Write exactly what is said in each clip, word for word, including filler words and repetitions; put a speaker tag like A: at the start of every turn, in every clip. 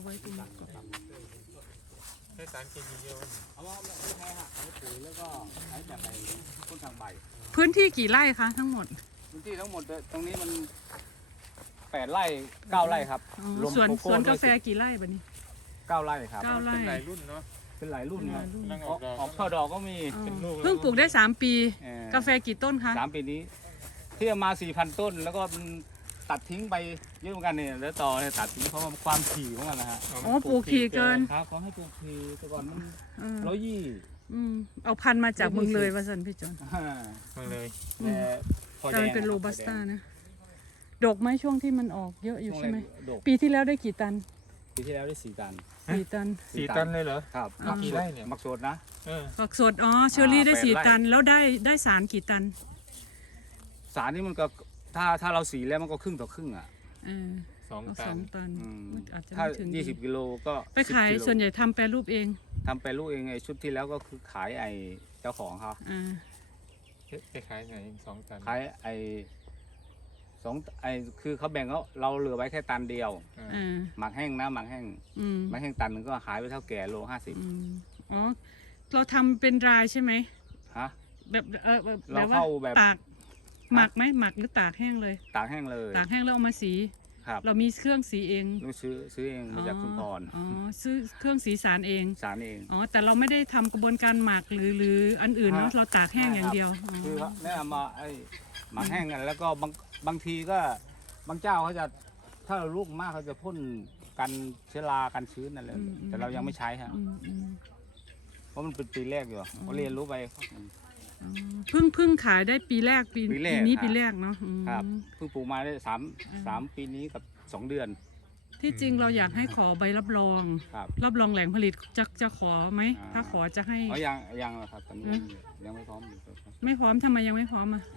A: ว้ตรงนี้ก่อน
B: ใช้สารเคมีเยอะไหม
C: เอาว่าไม่ใช้ฮะใช้ปุ๋ยแล้วก็ใช้แบบไอ้พ่นทางใบ
A: พื้นที่กี่ไร่คะทั้งหมด
C: พื้นที่ทั้งหมดตรงนี้มันแปดไร่เก้าไร่ครับ
A: อ๋อ
C: รวม
A: สวน
C: โกโก้
A: สวน
C: ด้
A: กาย แฟกี่ไร่บัดนี้
C: เก้าไร่ครับ
A: เก้าไร่
B: เป็นหลายรุ่นเนาะ
C: เป็นหลายรุ่นครับ
A: เป็นหลายรุ่น
B: นั่ง
C: อ
B: อ
C: อ
B: อก กดอก
C: ออกช่อดอกก็มี
A: อ๋อ
B: เป็นลูก
A: เพิ่งปลูกได้สามปี
C: เอ่อก
A: าแฟกี่ต้นคะ
C: สามปีนี้ที่เอามาสี่พันต้น แล้วก็มันตัดทิ้งไปเยอะเหมือนกันเนี่ยแล้วต่อเนี่ยตัดทิ้งเพราะว่าความถี่ของมันนะฮะ
A: อ๋อปลูกถี่เกิน
C: ครับเขาให้ปลูกทีแต่ก่อนมัน
A: เออ
C: ร้อยยี่
A: อืมเอาพันธุ์มาจากเมืองเลยว่าสันพี่จอน
B: มาเลย
C: แต่พอ
A: แต่
C: แด
A: มัน
C: ง
A: เป็นโรบัสต้านะดกไหมช่วงที่มันออกเยอะอยู่
C: ช่วง
A: ใช่ไหม
C: แรกดก
A: ปีที่แล้วได้กี่ตัน
C: ปีที่แล้วได้สี่ตัน
A: สี่ตัน
B: สี่ตันเลยเหรอ
C: ครับ
A: อ๋อ
B: กี่ไร่เนี่ย
C: มักโสดนะ
B: เออ
A: ผักสดอ๋อเชอรี่ได้
C: แปด
A: สี่
C: ไร่
A: ตันแล้วได้ได้สารกี่ตัน
C: สารนี่มันก็ถ้าถ้าเราสีแล้วมันก็ครึ่งต่อครึ่งอ่ะ
A: เออ
B: สอง
A: เอา
B: ตั
A: สอน งตัน
C: อืม
A: มันอาจจะ
C: ถ้า
A: ไม่ถึง
C: ยี่สิบกิโลก็
A: ไปขาย
C: สิบกิโล
A: ส่วนใหญ่ทำแปรรูปเอง
C: ทำไปลูกเองไงชุดที่แล้วก็คือขายไอ้เจ้าของเขา
A: อ่า
B: ไปขายไหนสองตัน
C: ขายไอ้สองไอ้คือเขาแบ่งเขาเราเหลือไว้แค่ตันเดียว
B: เออ
A: อ่า
C: หมักแห้งนะหมักแห้ง
A: อืม
C: หมักแห้งตันหนึงก็ขายไปเท่าแก่โลห้าสิบ
A: อืมอ๋อเราทำเป็นรายใช่ไหม
C: ฮะ
A: แบบเออแบบ
C: เรา
A: ว่า
C: เข้าแบบ
A: ตากหมักไหมหมักหรือตากแห้งเลย
C: ตากแห้งเลย
A: ตากแห้งแล้วเอามาสี
C: ครับ
A: เรามีเครื่องสีเอง
C: ลูกซื้อซื้อเองมาจากชุมพร
A: อ๋อซื้อเครื่องสีสารเอง
C: สารเอง
A: อ๋อแต่เราไม่ได้ทำกระบวนการหมักหรือหรืออันอื่นเนาะ
C: ฮะ
A: เราตากแห้งอย่างเดียวอ๋อ
C: คือเนี่ยเอามาไอ้หมักแห้งกันแล้วก็บางบางทีก็บางเจ้าเขาจะถ้าเราลูกมากเขาจะพ่นกันเชื้อรากันชื้นนั่นแหละแต่เรายังไม่ใช้ฮะ
A: อืมอืม
C: เพราะมันเป็นปีแรกอยู่เขาเรียนรู้ไป
A: อ๋อเพิ่งเพิ่งขายได้ปีแรกปี
C: ปีแรก
A: ปีนี้
C: ครับ
A: ปีแรกเนาะอืม
C: ครับเพิ่งปลูกมาได้สาม
A: อืม
C: สามปีนี้กับสองเดือน
A: ที่จริงเราอยากให้ขอใบรับรอง
C: ครับ
A: รับรองแหล่งผลิตจะจะขอไหม
C: อ่า
A: ถ้าขอจะให้
C: อ๋อยังยังเหรอครับตอนนี้
A: อืม
C: ยังไม่พร้อมอยู่ครับ
A: ไม่พร้อมทำไมยังไม่พร้อมอ่ะ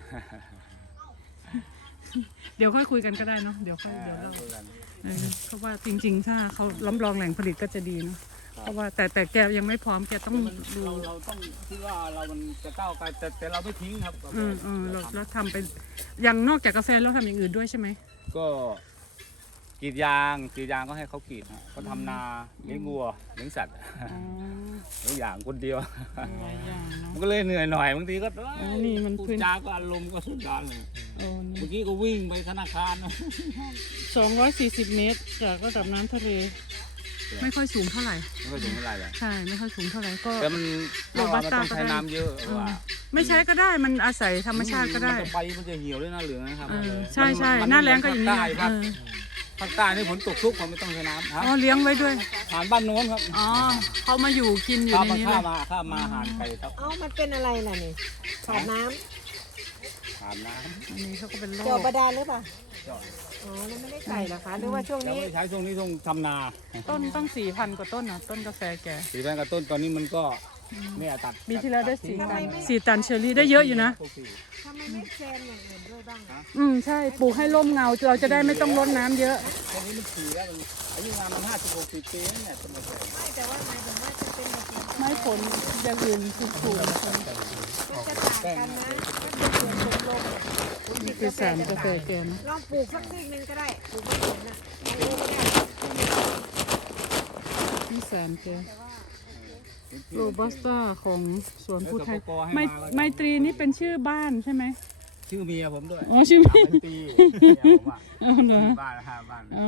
A: เดี๋ยวค่อยคุยกันก็ได้เนาะเดี๋ยวค่อยเดี๋ยวเรา
C: คุยกัน
A: เออเพราะว่าจริงๆ ถ้าเขารับรองแหล่งผลิตก็จะดีเนาะเพราะว่าแต่แต่แกยังไม่พร้อมแกต้องดู
C: เราเราต้องคิดว่าเรามันจะก้าวไกลแต่แต่เราไม่ทิ้งครับ
A: เออเออเราเราทำไปอย่างนอกจากกาแฟเราทำอย่างอื่นด้วยใช่ไหม
C: ก็กรีดยางกรีดยางก็ให้เขากรีดฮะก็ทำนาเลี้ยงวัวเลี้ยงสัตว์
A: อ๋อ
C: ทุกอย่างคนเดียว
A: หลายอย่างเนาะ
C: มันก็เลยเหนื่อยหน่อยบางทีก็
A: อ๋อนี่มัน
C: พูด
A: พื้น
C: จาก็อารมณ์ก็สุดยอดเลย
A: โอ้
C: เมื่
A: นี่
C: อกี้ก็วิ่งไปธนาคารนะ
A: สองร้อยสี่สิบเมตรจากระดับน้ำทะเล ไม่ค่อยสูงเท่าไหร่
C: ไม่ค่อยถึงเท่าไหร่เลย
A: ใช่ไม่ค่อยสูงเท่าไหร่ก็
C: แต่มัน
A: โร
C: เรา
A: บั
C: ว่า
A: ส
C: มัน
A: ต้า
C: ต้อง
A: ก็
C: ใช้
A: ได้
C: น้ำเยอะ
A: อืม
C: ว่า
A: ไม่ใช้ก็ได้มันอาศัยธรรมชาติก็ได้
C: มันจะใบมันจะเหี่ยวด้วยหน้าเหลืองนะครับ
A: เออ
C: มัน
A: ใช่ใช่
C: มั
A: หน้าแรงก็อย่างนี้
C: ภค
A: นะ
C: ใต้ครับ
A: เออ
C: ภาคใต้นี่ฝนตกชุกผมไม่ต้องใช้น้ำครับ
A: อ๋อเลี้ยงไว้ด้วย
C: หานบ้านโน้นครับ
A: อ๋อเขามาอยู่กินอยู่
C: ข้า
A: ใน
C: มา
A: นี้เล
C: ข้าย มาข้ามาหานไปครับ
D: เอ้ามันเป็นอะไรล่ะนี่ขาดน้ำ
C: หานน้
A: อันนี้เขาก็เป็นโร
D: เจาะ
A: ค
D: บาดาลหรือเปล่า
C: ำเจาะ
D: อ๋อแล้วไม่ได้ใส่เหรอคะหรือว่าช่วง
C: แล้ว
D: นี้
C: ไม่ได้ใช้ช่วงนี้ต้องทำนา
A: ต้นตั้งสี่พันกว่าต้นนะต้นกาแฟแก
C: สีแดงกับต้นตอนนี้มันก็เนี่ยตัด
A: ปีที่แล้วได้
C: ตั
A: สี่
C: ทิ้ง
A: ตัน
C: ป
A: สี่ตันเชอรี่ได้เยอะอยู่นะ
C: พวกที่
D: ทำไมไม่แซมอย่างอื่นด้วยบ้างอะ
A: อืมใช่ปลูกให้ร่มเงาเราจะได้ไม่ต้องรดน้ำเยอะ
C: ตอนนี้มันขี่แล้วมันอายุงานมันห้าสิบหกสิบปีแล้วเนี่ยต้นกาแฟ
D: ไม่แต่ว่าหมายถึงว่าจะเป็นแบบนี้
A: ไม่ผลอย่างอื่นคือปลูก
D: มันจะต่างกันนะถ้าเป็นสวนชมรมเนี่ย
A: นี่คือสารกาแฟแกนะ
D: ลองปลูกสักซีกหนึ่งก็ได้ปลูกไม่สวนน่ะไม่รู้ก็ได้
A: นี่สารแก
D: แต่ว่า
A: โรบัสต้าของสวนผู้ไทย
C: แล้วก็ปกให้
A: ไม
C: มาแล้ว
A: ไมตรีนี่เป็นชื่อบ้านใช่ไหม
C: ชื่อเมียผมด้วย
A: อ๋อชื่อ
C: สามพันปีเมียผมอะ
A: อ๋อเหรอ
C: ชื่อบ้านห้าบ้าน
A: อ๋อ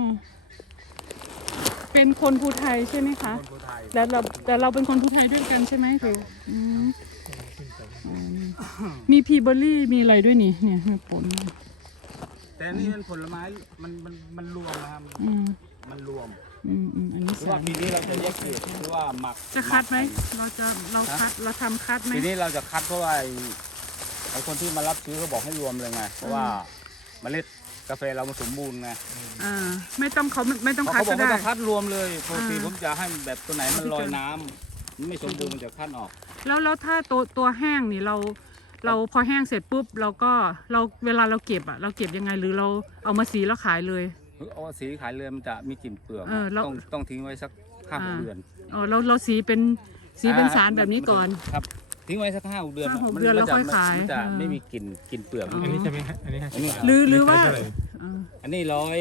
A: เป็นคนภูไทยใช่ไหมคะ
C: คนผู้ไทย
A: แต่เราแต่เราเป็นคนภูไทยด้วยกันใช่ไหมหรืออืมอ๋อมีพีเบอร์รี่มีอะไรด้วยนี่เนี่ยมีผล
C: แต่นี่มันผลไม้มันมันมันรวมนะครับ
A: อืม
C: มันรวม
A: อืมอืมอันนี้
C: หรือ
A: สา
C: ว่าร ปีนี้เราจะแยกเกรดหรือว่าหมัก
A: จะคัดไหมเราจะเราคัดเราทำคัดไหม
C: ปีนี้เราจะคัดเพราะว่าไอ้ไอ้คนที่มารับซื้อเขาบอกให้รวมเลยไงเพราะว่าเมล็ดกาแฟเรามันสมบูรณ์ไง
A: อ่าไม่ต้องเขาไม่ไม่ต้อง
C: เขา
A: คัด
C: บอก
A: ก็
C: ว่า
A: ได้
C: ต้องคัดรวมเลยปกติ
A: อ่า
C: ผมจะให้แบบตัวไหนมันลอยน้ำมันไม่สมบูรณ์มันจะคัดออก
A: แล้วแล้วถ้าตัวตัวแห้งนี่เรา เราพอแห้งเสร็จปุ๊บเราก็เราเวลาเราเก็บอ่ะเราเก็บยังไงหรือเราเอามาสีแล้วขายเลย
C: เอาสีขายเลยมันจะมีกลิ่นเปลือก
A: เออแล้ว
C: ต้องต้องทิ้งไว้สักห้าหก
A: อ่า
C: เดือน
A: อ๋อเราเราสีเป็นสีเป็นสารแบบนี้ก่อน
C: ครับทิ้งไว้สักห้าหกเดือน
A: ห้าหก
C: มั
A: เดือนแล้ว
C: จะ
A: ค่อยขาย
C: มันจะ
A: เออ
C: ไม่มีกลิ่นกลิ่นเปลือก
A: อ๋อ
B: อันนี้ใช่ไหมฮะอันนี้ฮะ
C: อันนี้
A: หรือหรือว่า
B: เท่ไหร่
A: อ่า
C: อันนี้ร้อย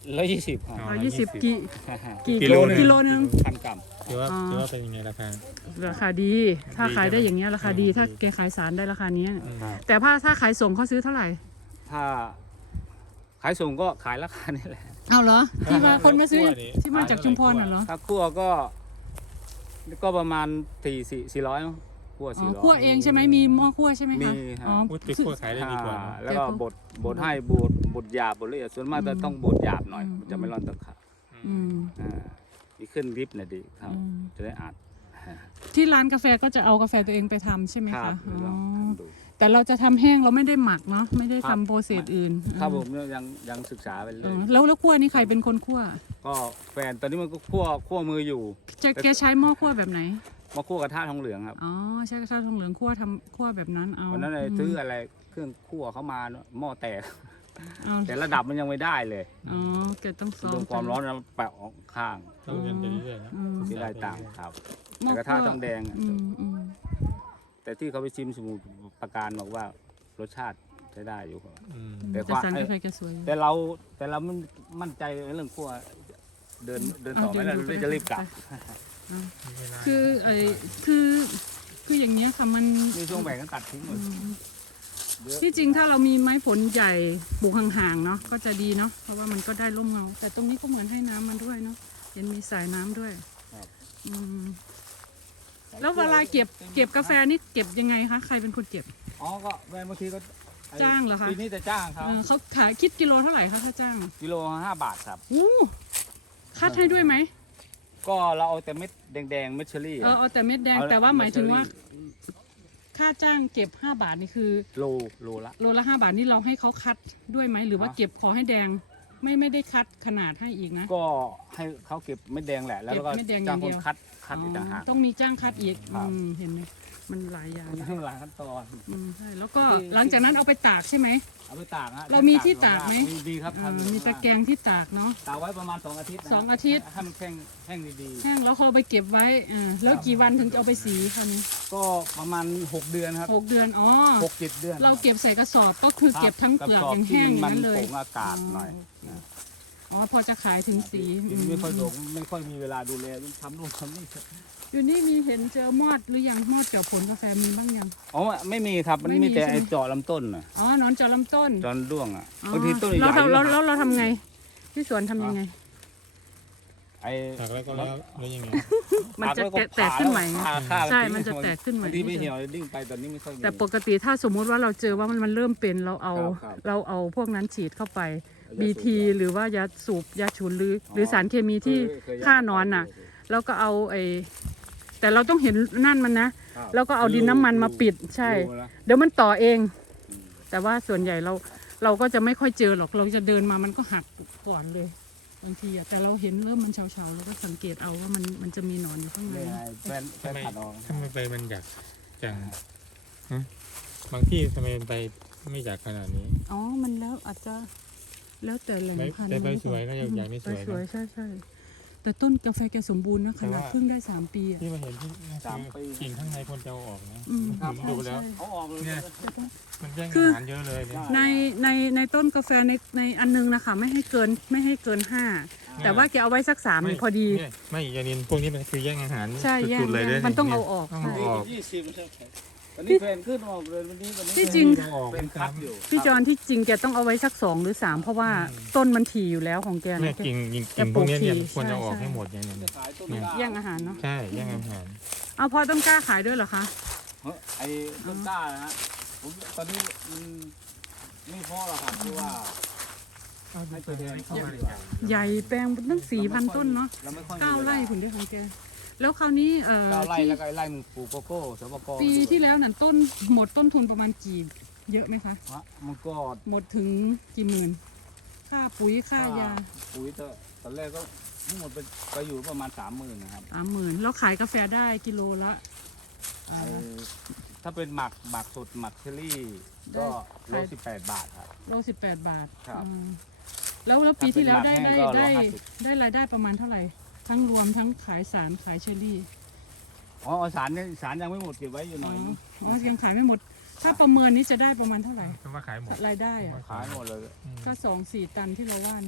C: ร้อยยี่สิบครับ
A: ร้อยยี่สิบกี่กี่
B: กิโลหนึ่ง
A: กิโลนึง
C: พันกรัม
B: ถือว่า
A: อ๋อ
B: ถือว่าเป็นยังไงราคา
A: ราคาดี ถ้า
B: ดี
A: ขายได้
B: ใช่ไหม
A: อย่างเงี้ยราคาดี
B: อืม
A: ถ้าแกขายสารได้ราคานี้
B: อืม
A: แต่ถ้าถ้าขายส่งเขาซื้อเท่าไหร่
C: ถ้าขายส่งก็ขายราคานี่แหละ
A: เอาเหรอ ที่มาคนมาซื้อ
B: คั่วนี่
A: ที่มาจากชุมพรน่ะเหรอ
C: ถ้าคั่วก็ก็ประมาณสี่สี่สี่ร้อยคั่ว
A: อ๋
C: สี่
A: อ
C: ร้อย
A: คั่วเองใช่ไหมมีหม้อคั่วใช่ไหมคะ
C: มีครับ
A: อ๋อ
B: พูดถึงคั่วขายได้ดีกว่า
C: อ่า
B: เนอะ
C: แล้วก็บดบดให้บดบดหยาบบดละเอียดส่วนมากจะต้องบดหยาบหน่อย
A: อืม
C: มันจะไม่ร้อนตะขาบ
A: อืม
C: อ่าดีขึ้นริบนะดีครับ
A: อืม
C: จะได้อัด
A: ที่ร้านกาแฟก็จะเอากาแฟตัวเองไปทำใช่ไหม
C: ครั
A: คะ
C: บเดี๋ยวล
A: อ๋
C: อง
A: อ
C: ทำดู
A: แต่เราจะทำแห้งเราไม่ได้หมักเนาะไม่ได้
C: ครั
A: ทำ
C: บ
A: โปรเซสอื่น
C: ครับ
A: อื
C: ผมเนี่ยยังยังศึกษาไป
A: เอ
C: เรื่อย
A: อแล้วแล้วคั่วนี่ใครเป็นคนคั่ว
C: ก็แฟนตอนนี้มันก็คั่วคั่วมืออยู่
A: จะแกใช้หม้อคั่วแบบไหน
C: มาคั่วกระทะทองเหลืองครับ
A: อ๋อใช่กระทะทองเหลืองคั่วทำคั่วแบบนั้นเอา
C: วันนั้นเลย
A: ม
C: ซื้ออะไรเครื่องคั่วเข้ามาหม้อแตก
A: เอา
C: แต่ระดับมันยังไม่ได้เลย
A: อ๋อแกต้องซ้อ
C: โด
A: ม
C: นความร้อนแล้วแปะออกข้าง
B: ต้องเรียนไปเรื่อยๆนะ
A: อืม
C: ที่ได้ตังค์ครับ
A: หม้
C: แต่
A: อก
C: ระทะ
A: คั่ว
C: ทองแดงอะ
A: อืมอืม
C: แต่ที่เขาไปชิมสมุทรปราการบอกว่ารสชาติใช้ได้อยู่ครับ
B: อืม
C: แต่
A: แต่
C: ว่า
A: สันกาแฟแกสวย
C: แต่เราแต่เราไม่มั่นใจในเรื่องคั่วเดินเดินต่อไม่ได้เราจะรีบกลับ
B: มีเวลา
A: คือไอ้คือคืออย่างเงี้ยค่ะมัน
C: นี่ช่วงแบ่งกันตัดทิ้งหม
A: อื
C: ด
A: ม
C: เยอะ
A: ที่จริงถ้าเรามีไม้ผลใหญ่ปลูกห่างๆเนาะก็จะดีเนาะเพราะว่ามันก็ได้ร่มเงา แต่ตรงนี้ก็เหมือนให้น้ำมันด้วยเนาะเห็นมีสายน้ำด้วย
C: ครับ
A: อืมแล้วเวลาเก็บเก็บกาแฟนี่เก็บยังไงคะใครเป็นคนเก็บ
C: อ๋อก็แม่บางทีก็ไอ้
A: จ้างเหรอคะ
C: ปีนี้จะจ้างเขา
A: เออเขาขายคิดกิโลเท่าไหร่คะถ้าจ้าง
C: กิโลห้าบาทครับ
A: อู้คัดให้ด้วยไหม
C: ก็เราเอาแต่เม็ดแดงๆเม็ดเชอรี่
A: เออ
C: อะ
A: เอาแต่เม็ดแดง
C: เอา
A: แต่ว่าหมายถึงว่า
C: เม็ดเชอรี่
A: ค่าจ้างเก็บห้าบาทนี่คือ
C: โลโลละ
A: โลละห้าบาทนี่เราให้เขาคัดด้วยไหมหรือว่า
C: อ๋อ
A: เก็บขอให้แดงไม่ไม่ได้คัดขนาดให้อีกนะ
C: ก็ให้เขาเก็บเม็ดแดงแหละ แล้วก็
A: เก็บเม็ดแดงอ
C: จ้า
A: ย่าง ง
C: ค
A: เดี
C: น
A: ยว
C: คัดคัดอีกต่างหาก
A: ต้องมีจ้างคัดอีก
C: ครับ
A: อืมเห็นไหมมันหลายอย่าง
C: ทั้งหลายขั้นตอน
A: อืมใช่แล้วก็หลังจากนั้นเอาไปตากใช่ไหม
C: เอาไปตากฮะ
A: เรามีที่ตากไหม
C: มีดีครับ
A: อื
C: ทำ
A: ม
C: อยู่
A: มีตะแกรงที่ตากเนาะ
C: ตากไว้ประมาณสองอาทิตย์นะ
A: สองอาทิตย์
C: ให้มันแห้งแห้งดี
A: แห้งแล้วเขาเอาไปเก็บไว้อ่าแล้วกี่วันถึงจะเอาไปสีคะนี่
C: ๆก็ประมาณหกเดือนครับ
A: หกเดือนอ๋อ
C: หกเจ็ดเดือน
A: เราเก็บใส่กระสอบก็คือเก็บทั้งเปลือกอย่างแห้งอย่างนั้นเลย
C: กระสอบที่มันโป่งอากาศหน่อยนะ
A: อ๋อพอจะขายถึงสี
C: ทีนี้ไม่ค่อยหลงไม่ค่อยมีเวลาดูแลทำนู่นทำนี่
A: อยู่นี่มีเห็นเจอมอดหรือยังมอดเจาะผลกาแฟมีบ้างยัง
C: อ๋อไม่มีครับมัน
A: ไม่มี
C: มีแต่
A: ใช่ไหม
C: ไอ้เจาะลำต้นน่ะ
A: อ๋อหนอนเจาะลำต้น
C: จอนด้วงอ่ะ
A: อ๋อบ
C: างทีต้นใหญ่
A: เรา
C: ๆ
A: ทำเรา
C: นะ
A: เราเราทำไงที่สวนทำยังไง
C: ไอ้
B: หักแล้วก็แล้วแล้วยังไง
A: มันจะ
C: ตัดไว้
A: แตกขึ้นใหม่ไง
C: ผ่าข้าว
A: ใช่
C: ทิ้ง
A: มันจะแตกขึ้นใหม่
C: บางทีไม่เหี่ยวดิ้งไปตอนนี้ไม่ค่อยมี
A: แต่ปกติถ้าสมมุติว่าเราเจอว่ามันมันเริ่มเป็นเราเอา
C: ครับครับ
A: เราเอาพวกนั้นฉีดเข้าไป
C: ยา
A: บี
C: สูบ
A: ทีหรือว่ายาสูบยาฉุนหรือ หรือสารเคมีที่
C: เคยเคย
A: ฆ่านอนน่ะ แล้วก็เอาไอ้แต่เราต้องเห็นนั่นมันนะ
C: ครับ
A: แล้วก็เอาดินน้ำมันมาปิดใช่
C: รู้แล้ว
A: เดี๋ยวมันต่อเอง
C: อืม
A: แต่ว่าส่วนใหญ่เราเราก็จะไม่ค่อยเจอหรอกเราจะเดินมามันก็หักก่อนเลยบางทีอะแต่เราเห็นเริ่มมันเฉาๆเราก็สังเกตเอาว่ามันมันจะมีหนอนอยู่ข้างใน
C: เนี่ยไอ้แฟนแฟน
B: ทำไม
C: ขัดออก
B: ทำไมใบมันอยากจังฮะบางที่ทำไมใบไม่อยากขนาดนี้
A: อ๋อมันแล้วอาจจะแล้วแต่แหล่ง
B: ใบ
A: พันธุ์
B: แต่ใบสวยก็ยัง
A: อื
B: อยากไม่สวย
A: ใบสวย
B: นะ
A: ใช่ใช่แต่ต้นกาแฟแกสมบูรณ์นะข
B: แต่
A: นาด
B: ว่า
A: เพิ่งได้สามปีอะ
B: ที่มาเห็นที่นี่คือกิ่งข้างในคนจะเอาออกนะ
A: อืม
B: ผมดูแล้ว
A: ใช่
C: เขาออกเลย
B: เนี่ย มันแย่ง
A: คือ
B: อาหารเยอะเลยเนี่ย
A: ในในในต้นกาแฟในในอันนึงนะคะไม่ให้เกินไม่ให้เกินห้าแต่ว่าแกเอาไวสักสามนี่พอดี
B: เนี่ยไม่ยานินพวกนี้มันคือแย่งอาหาร
A: ใช่แย่ง
B: สุดๆเลย
A: แย่ง
B: ย
A: มันต้องเอา
B: ย
A: ออก
B: ต้อง
A: ใช่
B: เอาออก
C: ยี่สิบใช่ไหมวันนี้แฟนขึ้นออกเลยวันนี้วันนี้
A: ที่จริง
B: เอาออก
C: เป็นคัดอยู่
A: พี่จอนที่จริงแกต้องเอาไว้สักสองหรือสามเพราะว่าต้นมันถี่อยู่แล้วของแก
B: เนี่ย
A: นะแก
B: กิ่งกิ่ง
A: จะ
B: กิ่งพวกเนี้ยเนี่ย
A: ปลูกถี่
B: ควรจะเอาออก
A: ใช่
B: ให้หมดอย่างนี้
C: จะขายต้น
B: เนี่ย
C: กล้า
A: แย่งอาหารเนาะ
B: ใช่แย่งอาหาร
A: เอาพอต้องกล้าขายด้วยเหรอคะ
C: เฮ้ยไอ้ต้นกล้านะฮะผมตอนนี้มันไม่พอหรอกครับเพราะว่าให้ตัวแทนเข้ามาดีกว่า
A: ใหญ่แปลงตั้งสี่พันต้นเนาะ
C: เราไม่ค่อยมี
A: เก้าไร่ผลได้ของแกแล้วคราวนี้เอ่อ
C: เก้าไร่
A: ที่
C: แล้วก็ไอ้ไร่มึงปลูกโกโก้สปก
A: ปีที่แล้วนั่นต้นหมดต้นทุนประมาณกี่เยอะไหมคะ
C: ฮะมันก็
A: หมดถึงกี่หมื่นค่าปุ๋ยค่ายา
C: ปุ๋ยตอนตอนแรกก็ทั้งหมดไปไปอยู่ประมาณสามหมื่นนะครับ
A: สามหมื่นแล้วขายกาแฟได้กิโลละอ่า
C: ไอ้ถ้าเป็นหมักหมักสดหมักเชอรี่ก็
A: ได้
C: โลสิบแปดบาทครับ
A: โลสิบแปดบาท
C: ครับ
A: อืมแล้วแล้วปีที่แล้วได้
C: ถ้า
A: ได้
C: เป็นหมากแห้งก็
A: ได้
C: ร้อยห้าสิบ
A: ได้รายได้ประมาณเท่าไหร่ ทั้งรวมทั้งขายสารขายเชอรี่
C: อ๋อเอาสารเนี่ยสารยังไม่หมดเก็บไว้อยู่หน่อยนึง
A: อ๋อยังขายไม่หมด ถ้าประเมินนี้จะได้ประมาณเท่าไหร่
B: คำว่าขายหมด
A: รายได้อะ
C: ขายหมดเลย
B: อืม
A: ก็สองสี่ตันที่เราว่านี่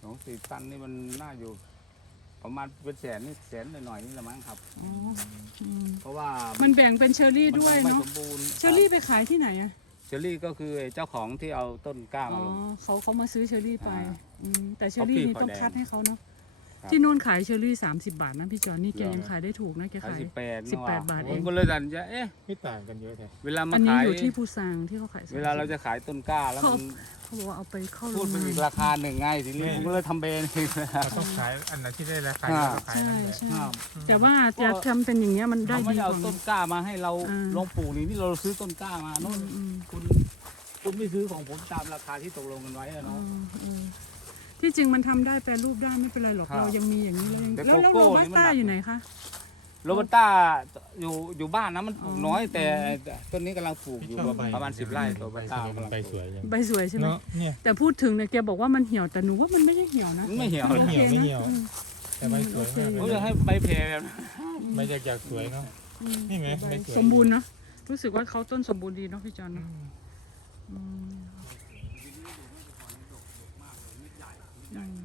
C: สองสี่ตันนี่มันน่าอยู่ ประมาณเป็นแสนนี่แสนหน่อยๆนี่แหละมั้งครับ
A: อ๋ออืม
C: เพราะว่า
A: มันแบ่งเป็นเชอร์รี่
C: มัน
A: ด้วย
C: ไม่
A: เนาะ
C: สมบูรณ์
A: เชอร์รี่ไปขายที่ไหนอะ
C: เชอรี่ก็คือไอ้เจ้าของที่เอาต้นกล้า
A: อ๋
C: มา
A: อ
C: ลง
A: เขาเขามาซื้อเชอร์รี่ไป
C: อ่า
A: อืมแต่เชอร์รี่
C: เขาพี่
A: นี่ต้อง
C: ขอแดง
A: คัดให้เขาเนาะ
C: ครับ
A: ที่นู่นขายเชอร์รี่สามสิบบาทนะพี่จอนนี่แก
C: เหรอ
A: ยังขายได้ถูกนะแก
C: ขาย
A: ขาย
C: สิบแปด
A: สิบแปดบาทเอง
C: ผมก็เลยตัดสินใจเอ๊ะ
B: ไม่ต่างกันเยอะแท้
C: เวลามา
A: อันนี้
C: ขาย
A: อยู่ที่ภูซางที่เขาขาย
C: เวลาเราจะขายต้นกล้าแล้วมัน
A: เขาบอกว่าเอาไปเข้าโร
C: พูด
A: ง
C: เป็น
A: งา
C: อี
A: น
C: กราคาหนึ่งไงทีนี้ผมก็เลยทำเบนเอง
B: เราต้องขายอันไหนที่ได้ราคา
C: อ่า
B: เราขาย
A: ใช่
B: นั่นแหละ
A: ใช่
C: ครับ
A: แต่ว่าจะทำเป็นอย่างเงี้ยมันได้
C: เขาไม่
A: ดี
C: ได้
A: ก
C: เอา
A: ว่า
C: ต้นกล้ามาให้เรา
A: อ่า
C: ลองปลูกนี่นี่เราซื้อต้นกล้ามา
A: อื
C: โน่น
A: มอืม
C: คุณคุณไม่ซื้อของผมตามราคาที่ตกลงกันไว้อะ
A: อื
C: เนาะ
A: มอืมที่จริงมันทำได้แปรรูปได้ไม่เป็นไรหรอก
C: ครับ
A: เรายังมีอย่างนี้เรายัง
C: แต่
A: แล้วแล้ว
C: โกโก้
A: โรบั
C: นี่
A: ส
C: มัน
A: ต้า
C: หนัก
A: อยู่ไหนคะ
C: โรบัสต้าอยู่อยู่บ้านนะมันปลูกน้อย
A: อ๋อ
C: แต่ต้นนี้กำลังปลูกอยู่
B: ชอบใบ
C: ประมาณสิบไร่โรบัสต้า
B: ใบ
C: กำลัง
B: ใบ
C: ป
B: ส
C: ลูก
B: วยจัง
A: ใบสวยใช่ไหม
B: เนาะเนี่ย
A: แต่พูดถึงเนี่ยแกบอกว่ามันเหี่ยวแต่หนูว่ามันไม่ได้เหี่ยวนะ
C: ไม่เหี่ยว
A: โอ
B: ไม่
A: เค
B: เหี่ยวไม่
A: นะ
B: เหี่ยว
A: อืม
B: แต่ใบสวยมาก
C: ผม
B: เล
C: จะ
B: ย
C: ให้ใบแพรแบบนั้น
B: ใบจากจากสวยเนาะ
A: อืม
B: นี่ไหมใบสวย
A: สมบูรณ์เนาะรู้สึกว่าเขาต้นสมบูรณ์ดีเนาะพี่จอนเนาะอืม